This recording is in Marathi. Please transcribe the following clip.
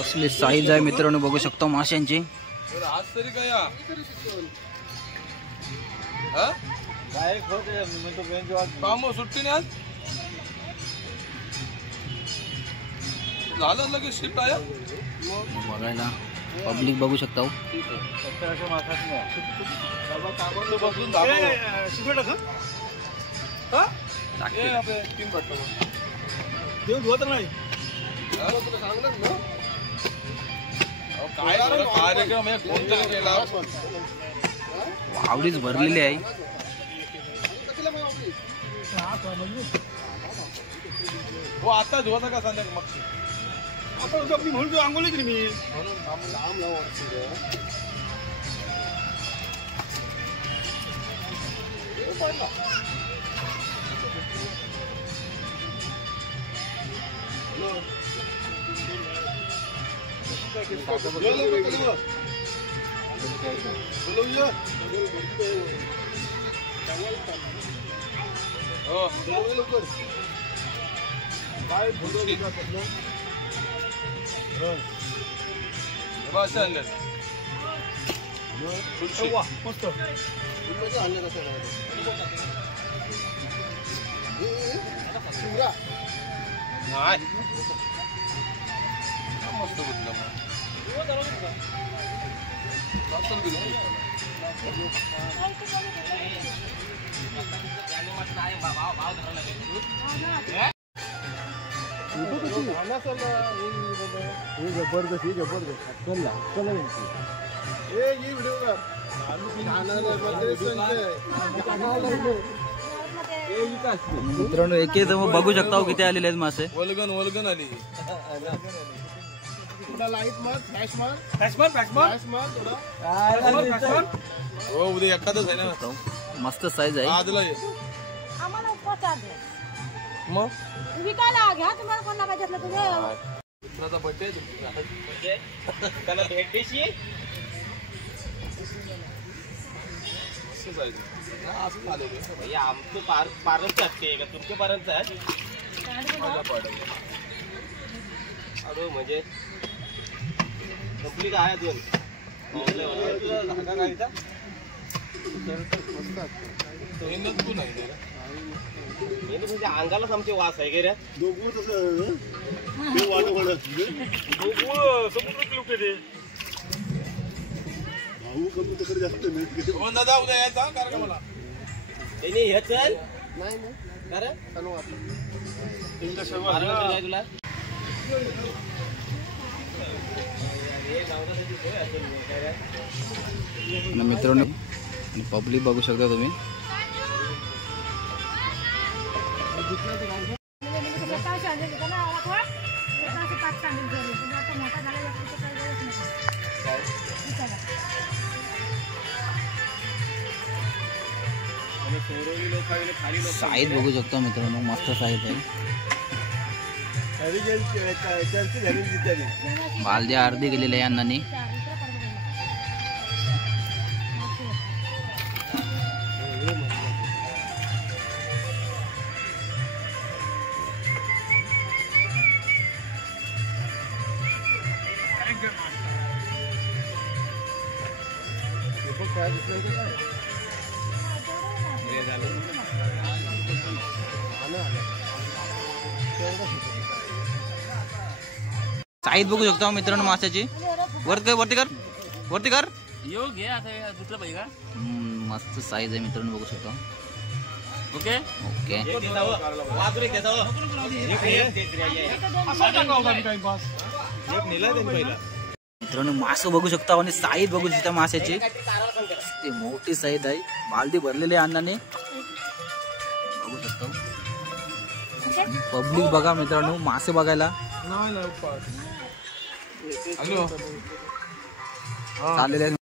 असली साईज आहे मित्रांनो, बघू शकतो माशांची. आज तरी काय काम सुट्टी नाही आज झालं लगेच शिफ्ट आहे बघायला. पब्लिक बघू शकता. बसून तीन पट्ट नाही काय कार्यक्रम आहे कोणतरी केला. आवडीच भरलेली आहे. हो आता धुवाचा का सांगा मग आता म्हणून आंघोळी केली मी मस्त जबरदस्त मित्रांनो एक बघू शकता किती आलेले आहेत मासे. वलगन आली. हो उद्या एखादच आहे ना. मस्त साईज आहे. आजला मग विकायला घ्या तुम्हाला कोणाला पाहिजे असलं तुझं मित्राचा बर्थडे त्याला भेट देशी असं झालं भैया आमचं पारणचं असते का तुमच्या पारणचं आहे. अरे म्हणजे कंप्लीट आहे दोन धागा गाडीचा म्हणजे अंगालाच आमचे वास आहे गे दादा उद्या यायचा कार्यक्रमाला हे चल नाही तुला मित्रांनो पब्लिक बघू शकता तुम्ही. साईज बघू शकतो मित्रांनो, मस्त साईज आहे. बालद्या अर्धी गेलेल्या आहे अण्णांनी. साईज बघू शकतो मित्रांनो माशाची. वरती कर यो घे आता दुसरं पाहिजे का. मस्त साईज आहे मित्रांनो, बघू शकतो. ओके मित्रांनो मासे बघू शकता आणि साईज बघू शकता माशाची. ती मोठी साईज आहे. बालदी भरलेली आहे अण्णाने, बघू शकतो. पब्लिक बघा मित्रांनो मासे बघायला चाललेले आहेत.